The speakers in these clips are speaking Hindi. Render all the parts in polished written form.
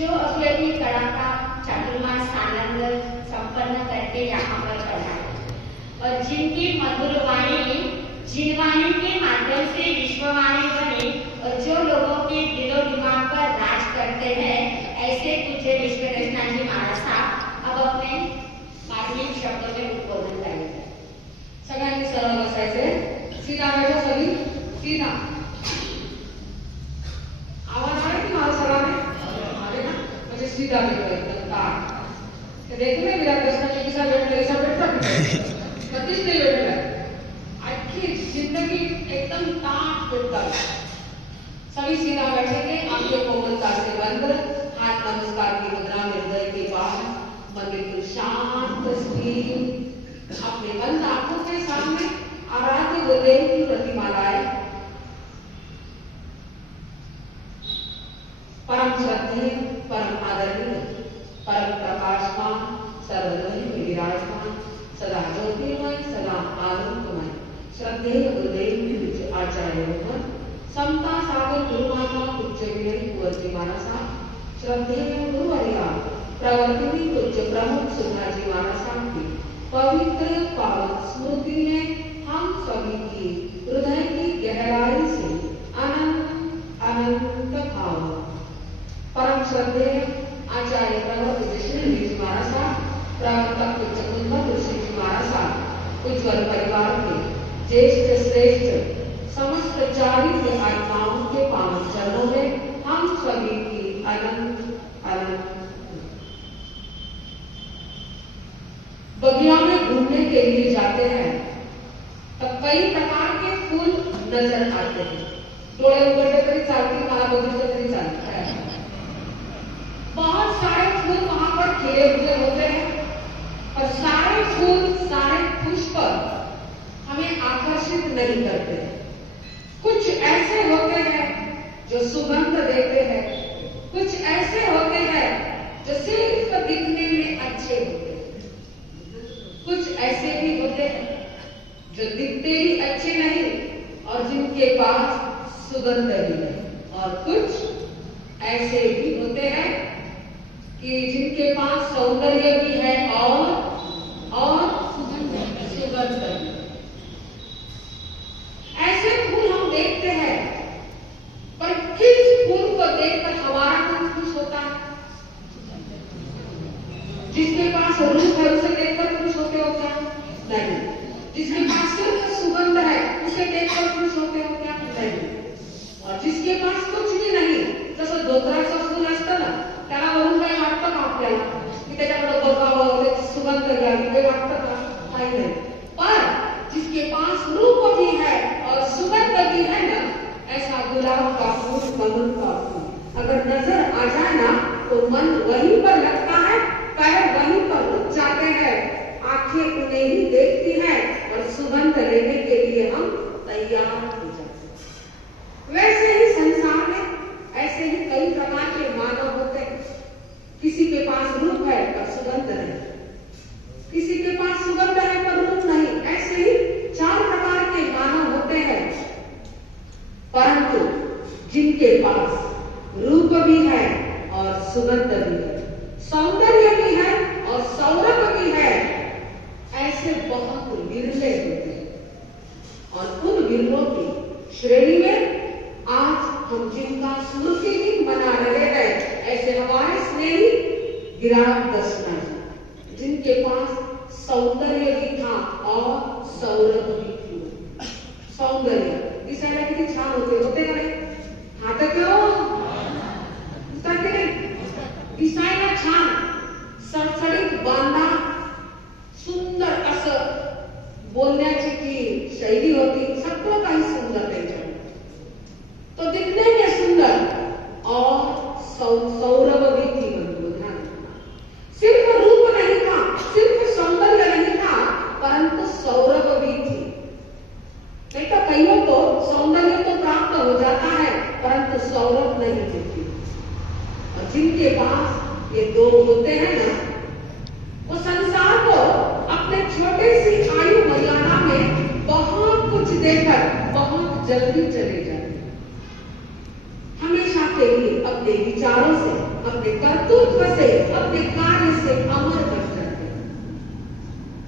जो अभी कला का चातुर्मास आनंद संपन्न करके यहाँ पर पधारे और जिनकी मधुर वाणी जिनवाणी के माध्यम से विश्ववाणी बने और जो लोगों के दिलो दिमाग पर राज करते हैं, ऐसे पूज्य विश्वरत्न जी महाराज साहब अब अपने मार्मिक शब्दों में उद्बोधन करेंगे। सगळ्यांनी सरळ बसायचे, सीधा बैठो सभी, सीधा। आवाज आ रही थी हमारे सलाह में? अरे ना, मुझे सीधा बैठो एकदम ताक। देखने मेरा कृष्ण जी के साथ बैठने ऐसा बैठता कतीच नहीं बैठना है। आखी जिंदगी एकदम ताक बैठता है। सभी सीधा बैठेंगे, आंखें कोमलता से बंद, हाथ नमस्कार की मुद्रा में हृदय के पास, मन बिल्कुल शांत स्थिर। अपने बंद आंखों के सामने आराध्य गुरुदेव की प्रतिमा लाए। परम श्रद्धेय, परम आदरणीय, परम प्रकाशमान, सर्वधर्म में विराजमान, सदा ज्योतिर्मय, सदा आनंदमय, श्रद्धेय गुरुदेव की आचार्य भगवान, समता सागर गुरुमाता पूज्य विनय कुंवर महाराज साहब, श्रद्धेय गुरुवर्या प्रवर्तिनी पूज्य प्रमुख सुधा जी महाराज साहब की पवित्र पावन स्मृति में हम सभी की हृदय की गहराई से अनंत अनंत भाव। परम श्रद्धेय आचार्य प्रमुख विष्णु जी महाराज साहब, प्रवर्तक पूज्य कुंवर ऋषि जी महाराज साहब, उज्ज्वल परिवार के ज्येष्ठ श्रेष्ठ समस्त चारित्र आत्माओं के पावन चरणों में हम सभी की अनंत अनंत। बगिया में घूमने के लिए जाते हैं तब कई प्रकार के फूल नजर आते हैं। डोळे उघडले तरी चालतील, मला बघितलं तरी चालतं है। बहुत सारे फूल वहां पर खिले हुए होते हैं और सारे फूल सारे पुष्प हमें आकर्षित नहीं करते। कुछ ऐसे होते हैं जो सुगंध देते हैं, कुछ ऐसे होते हैं जो सिर्फ दिखने में अच्छे होते हैं, कुछ ऐसे भी होते हैं जो दिखते ही अच्छे नहीं और जिनके पास सुगंध भी नहीं, और कुछ ऐसे भी होते हैं कि जिनके पास सौंदर्य भी है और सुगंध भी। ऐसे फूल हम देखते हैं, पर किस फूल को देखकर हमारा मन खुश होता है? जिसके पास रूप है उसे देखकर खुश होते हो क्या? नहीं। जिसके पास सिर्फ सुगंध है उसे देखकर खुश होते हो क्या? नहीं। और जिसके पास कुछ भी नहीं, जसं धोत्राचं फूल असतं ना, त्याला वरून काही वाटतं का आपल्याला की त्याच्याकडे बघावं, त्याची सुगंध घ्यावी, काही वाटतं का? काही नाही। पर जिसके पास रूप भी है और सुगंध भी है ना, ऐसा गुलाब का फूल, कमल का फूल अगर नजर आ जाए ना तो मन वहीं पर लगता है, पैर वहीं पर रुक जाते हैं, आंखें उन्हें ही देखती हैं और सुगंध लेने के लिए हम तैयार हो जाते हैं। वैसे ही संसार में ऐसे ही कई प्रकार के मानव होते हैं। किसी के पास रूप है पर सुगंध नहीं, किसी के पास सुगंध है पर रूप नहीं। ऐसे ही चार प्रकार के मानव होते हैं, परंतु जिनके पास रूप भी है और सुगंध भी है, सौंदर्य भी है और सौरभ भी है, ऐसे बहुत विरले होते हैं। और उन विरलों की श्रेणी में आज हम जिनका स्मृति दिन मना रहे हैं, ऐसे हमारे स्नेही विराट दर्शना जी, जिनके पास सौंदर्य भी था और सौरभ भी था। सौंदर्य दिसायला किती छान होते का नाही? हा तर क्यों दिसायला छान, सडसडीत बांधा, सुंदर असं बोलण्याची की शैली होती, सगळं काही सुंदर त्यांच्यामध्ये। तो दिखने में सुंदर और सौरभ भी थी। सिर्फ रूप नहीं था, सिर्फ सौंदर्य नहीं था, परंतु सौरभ भी थी। नहीं तो कईयों को सौंदर्य तो प्राप्त हो जाता है परंतु सौरभ नहीं होती। और जिनके पास ये दो होते हैं ना, वो संसार को अपने छोटे सी आयु मर्यादा में बहुत कुछ देकर बहुत जल्दी चले जाते, हमेशा के लिए अपने विचारों से, अपने कर्तृत्व से, अपने कार्य से अमर बन जाते हैं।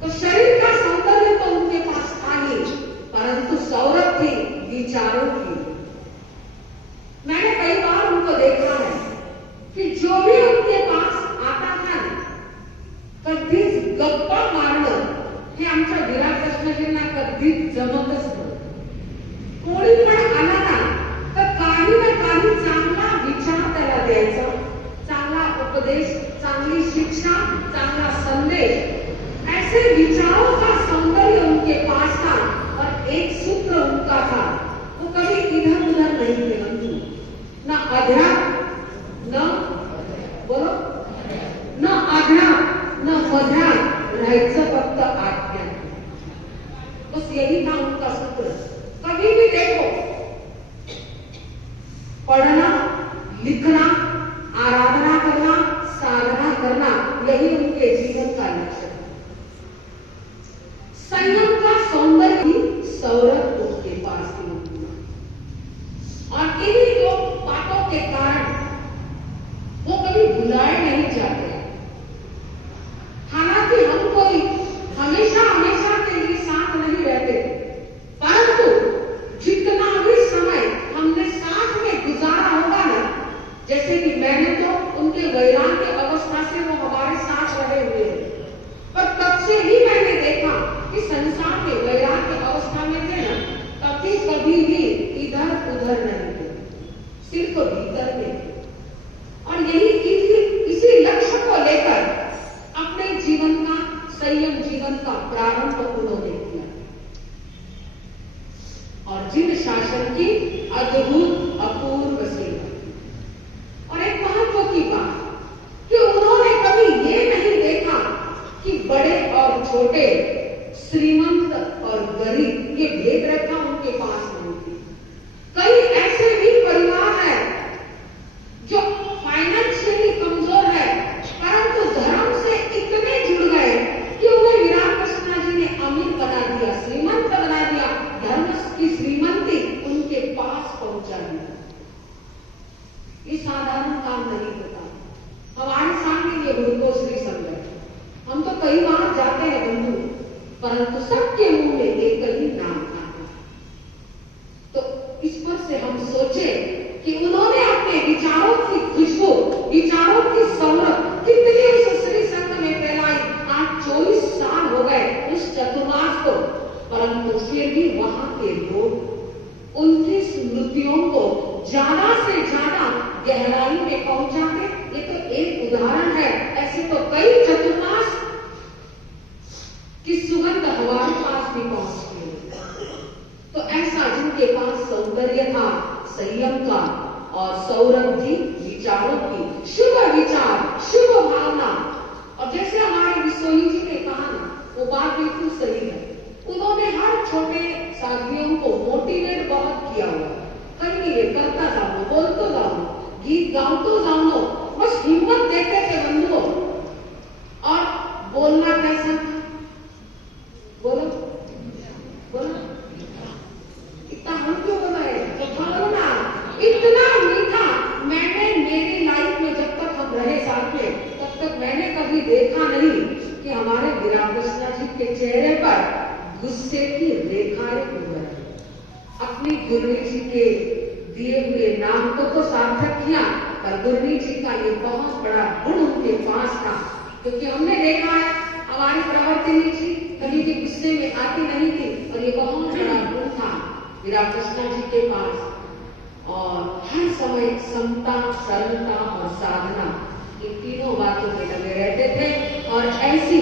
तो शरीर का सौंदर्य तो उनके पास था ही, परंतु सौरभ थी विचारों की। मैंने कई बार उनको देखा है कि जो भी उनके पास आता था ना, कधीच गप्पा मारणं हे आमच्या विराट कृष्णजींना कधीच जमतच नव्हतं. कोणी पण आला ना तर काही ना काही चांगला विचार त्याला द्यायचा, चांगला उपदेश, चांगली शिक्षा, चांगला संदेश. ऐसे विचारों का सौंदर्य उनके पास था और एक सूत्र उनका था, वो कभी इधर उधर नहीं थे बंधु. न अध्यात्म, न बोलो, न अध्यात्म न मध्यात्म, राहायचं फक्त आज्ञा. बस यही था उनका सूत्र. कभी भी देखो, पढ़ना, लिखना, आराधना करना, साधना करना, यही उनके जीवन का लक्ष्य था. संयम का सौंदर्य ही सौरभ उनके पास ही होता. और इन्हीं दो बातों के कारण वो कभी भुलाए नहीं जाते. हालांकि हम कोई हमेशा हमेशा के लिए साथ नहीं रहते, परंतु जितना भी समय हमने साथ में गुजारा होगा ना, जैसे कि मैंने तो उनके वैराग्य अवस्था से वो हमारे साथ रहे हुए हैं, पर तब से ही मैंने देखा कि संसार के वैराग्य अवस्था में थे ना, कभी भी इधर उधर नहीं थे, सिर्फ भीतर में थे. और यही इसी लक्ष्य को लेकर अपने जीवन का, संयम जीवन का प्रारंभ उन्होंने किया. और जिन शासन की अद्भुत अपूर्व सेवा. और एक महत्व की बात कि उन्होंने कभी ये नहीं देखा कि बड़े और छोटे, श्रीमंत और गरीब, ये भेद रेखा उनके पास नहीं थी. कई ऐसे भी परिवार हैं जो फाइनेंशियली कमजोर है, परंतु धर्म से इतने जुड़ गए कि उन्हें विराट कृष्णा जी ने अमीर बना दिया, श्रीमंत बना दिया, धर्म की श्रीमंती उनके पास पहुंचा दिया. ये साधारण काम नहीं होता. हमारे सामने ये ग्लूकोश्री संघ है, हम तो कई बार जाते हैं बंधु, परंतु सबके मुंह में एक ही नाम आता. तो इस पर से हम सोचे कि उन्होंने अपने विचारों की खुशबू, विचारों की सौरभ कितनी उस श्री संघ में फैलाई. आज 24 साल हो गए उस चतुर्मास को, परंतु फिर भी वहां के लोग उनकी स्मृतियों को ज्यादा से ज्यादा गहराई में पहुंचाते. ये तो एक उदाहरण है, ऐसे तो कई चतुर्मास की सुगंध हमारे पास भी पहुंचती है. तो ऐसा जिनके पास सौंदर्य था संयम का और सौरभ जी विचारों की, शुभ विचार, शुभ भावना. और जैसे हमारे विश्वनी जी ने कहा ना, वो बात बिल्कुल सही है. उन्होंने हर छोटे साथियों को मोटिवेट बहुत किया हुआ. कहीं ये करता जाओ, बोलते जाओ, गीत गाते जाओ, बस हिम्मत देते थे बंधुओं. और बोलना कैसा था, बोलो बोलो, इतना हम क्यों बनाए, तो बोलना इतना मीठा. मैंने मेरी लाइफ में जब तक हम रहे साथ में, तब तक मैंने कभी देखा नहीं कि हमारे विराट कृष्णा जी के चेहरे पर गुस्से की रेखाएं उभर. अपनी गुरु जी के दिए हुए नाम को तो सार्थक किया, पर गुरु जी का ये बहुत बड़ा गुण उनके पास था. क्योंकि हमने देखा है हमारी प्रवर्तिनी जी कभी भी गुस्से में आती नहीं थी, और ये बहुत बड़ा गुण था विराट कृष्णा जी के पास. और हर समय समता, सरलता और साधना, ये तीनों बातों में लगे रहते थे. और ऐसी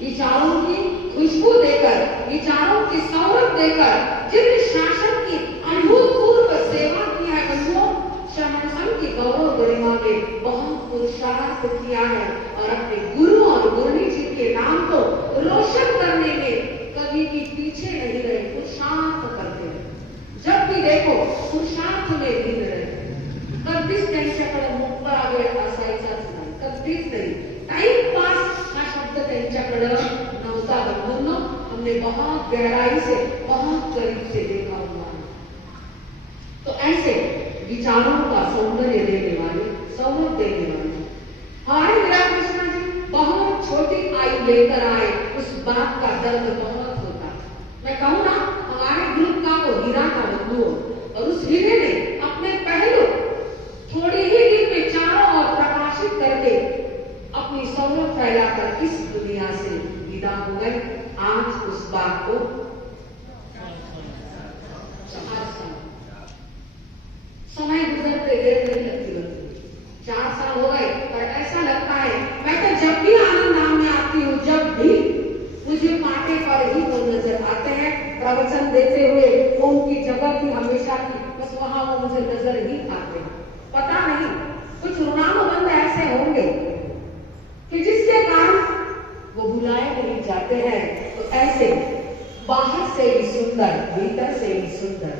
विचारों की खुशबू देकर, विचारों की सौरभ देकर जिन शासन की अभूतपूर्व सेवा की है बंधुओं, शरण संघ की गौरव गरिमा में बहुत पुरुषार्थ किया है. और अपने गुरु और गुरनी जी के नाम को रोशन करने में कभी भी पीछे नहीं रहे, पुरुषार्थ करते हैं. जब भी देखो पुरुषार्थ में लीन रहे. कधीच त्यांच्याकडे मोकळा वेळ असायचाच नाही, कधीच नाही. टाइम पास हा शब्द त्यांच्याकडे नव्हता बंधुओं. हमने बहुत गहराई से, बहुत करीब से देखा हुआ है. तो ऐसे विचारों का सौंदर्य देने वाले सौरभ देने वाले। हमारे विराट कृष्णा जी बहुत छोटी आयु लेकर आए, उस बात का दर्द बहुत होता। मैं कहूँ ना, हमारे ग्रुप का वो हीरा का बंधु, और उस हीरे ने अपने पहलू थोड़ी ही दिन में चारों ओर प्रकाशित करके अपनी सौरभ फैलाकर इस दुनिया से विदा हो गए। आज उस बात को समय गुजरते देर नहीं लगती, 4 साल हो गए, पर ऐसा लगता है मैं तो जब भी आनंद धाम में आती हूँ, जब भी मुझे पाटे पर ही वो नजर आते हैं प्रवचन देते हुए, वो उनकी जगह की हमेशा की, बस वहां वो मुझे नजर ही आते हैं। पता नहीं कुछ ऋणानुबंध ऐसे होंगे कि जिसके कारण वो बुलाए नहीं जाते हैं। तो ऐसे बाहर से भी सुंदर, भीतर से भी सुंदर,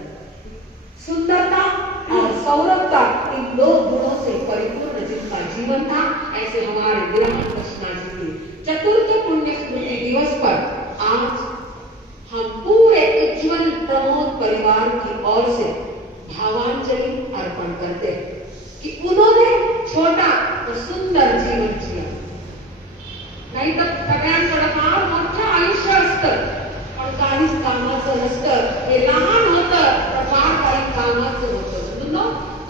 सुंदरता और सौरभता, इन 2 गुणों से परिपूर्ण जिनका जीवन था, ऐसे हमारे विराट कृष्णा जी के चतुर्थ पुण्य स्मृति दिवस पर आज हम पूरे उज्ज्वल प्रमोद परिवार की ओर से भावांजलि अर्पण करते हैं कि उन्होंने छोटा तो सुंदर जीवन जिया। नाही तर सगळ्यांकडे फार मोठं आयुष्य असतं, पण काहीच कामाचं नसतं। हे लहान होतं तर फार काही कामाचं होतं।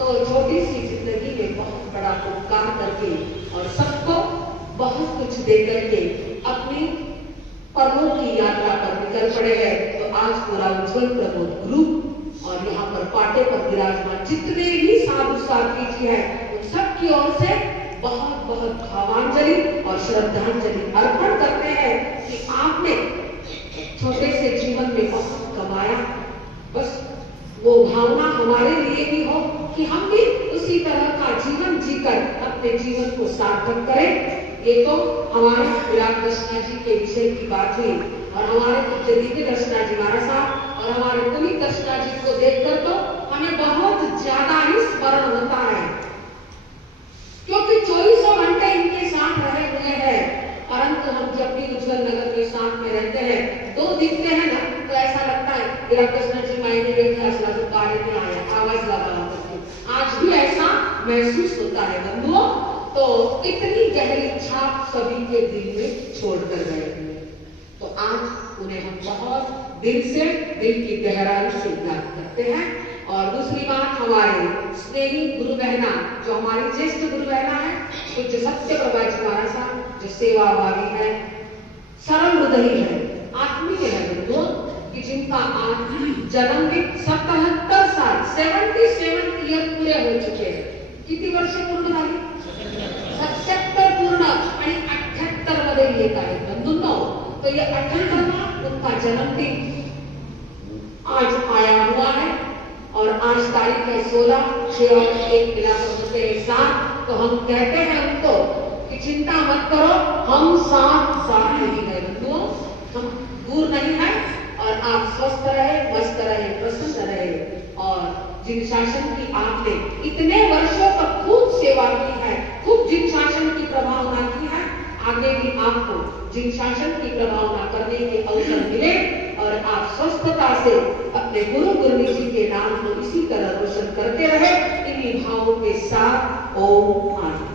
तो छोटी सी जिंदगी में बहुत बड़ा उपकार करके और सबको बहुत कुछ दे करके अपनी परलोक की यात्रा पर निकल पड़े हैं। तो आज पूरा उज्ज्वल प्रमोद ग्रुप और यहाँ पर पाटे पर विराजमान जितने भी साधु साथी जी हैं, उन सबकी ओर से बहुत बहुत भावांजलि और श्रद्धांजलि अर्पण करते हैं कि आपने छोटे से जीवन में बहुत कमाया। बस वो भावना हमारे लिए भी हो कि हम भी उसी तरह का जीवन जीकर अपने जीवन को सार्थक करें। ये तो हमारे विराट कृष्णा जी के विषय की बात हुई, और हमारे पूज्य दिव्य कृष्णा जी महाराज साहब और हमारे पुनीत कृष्णा जी को देखकर तो हमें बहुत ज्यादा ही स्मरण होता है, क्योंकि 24 घंटे इनके साथ रहे हुए हैं। परंतु हम जब भी उज्ज्वल नगर के साथ में रहते हैं, 2 दिखते हैं ना, तो ऐसा लगता है विराट कृष्णा जी मायने बैठे असला जो गाड़ी में आया, आवाज लगा करके। आज भी ऐसा महसूस होता है बंधुओं। तो इतनी गहरी छाप सभी के दिल में छोड़कर गए हैं, तो आज उन्हें हम बहुत दिल से, दिल की गहराई से याद करते हैं। और दूसरी बात, हमारे स्नेही गुरु बहना, जो हमारी ज्येष्ठ गुरु बहना है, पूज्य सत्य प्रभा जी महाराज साहब, जो सेवाभावी है, सरल हृदयी है, आत्मीय है बंधुओं, कि जिनका आज जन्मदिन 77 साल 77 ईयर पूरे हो चुके हैं। किती वर्ष पूर्ण झाली? 77 पूर्ण आणि 78 मध्ये येत आहे बंधूंनो। तो ये 78वां उनका जन्मदिन आज आया हुआ है, और आज तारीख है 16, 6 और 1 मिलाकर होते हैं 7। तो हम कहते हैं उनको कि चिंता मत करो, हम साथ नहीं है बंधुओं, हम दूर नहीं है। और आप स्वस्थ रहे, मस्त रहे, प्रसन्न रहे, और जिन शासन की आपने इतने वर्षों तक खूब सेवा की है, खूब जिन शासन की प्रभावना की है, आगे भी आपको जिन शासन की प्रभावना करने के अवसर मिले, और आप स्वस्थता से अपने गुरु गुरमी जी के नाम को इसी तरह रोशन करते रहे। इन्हीं भावों के साथ ओम आनंद।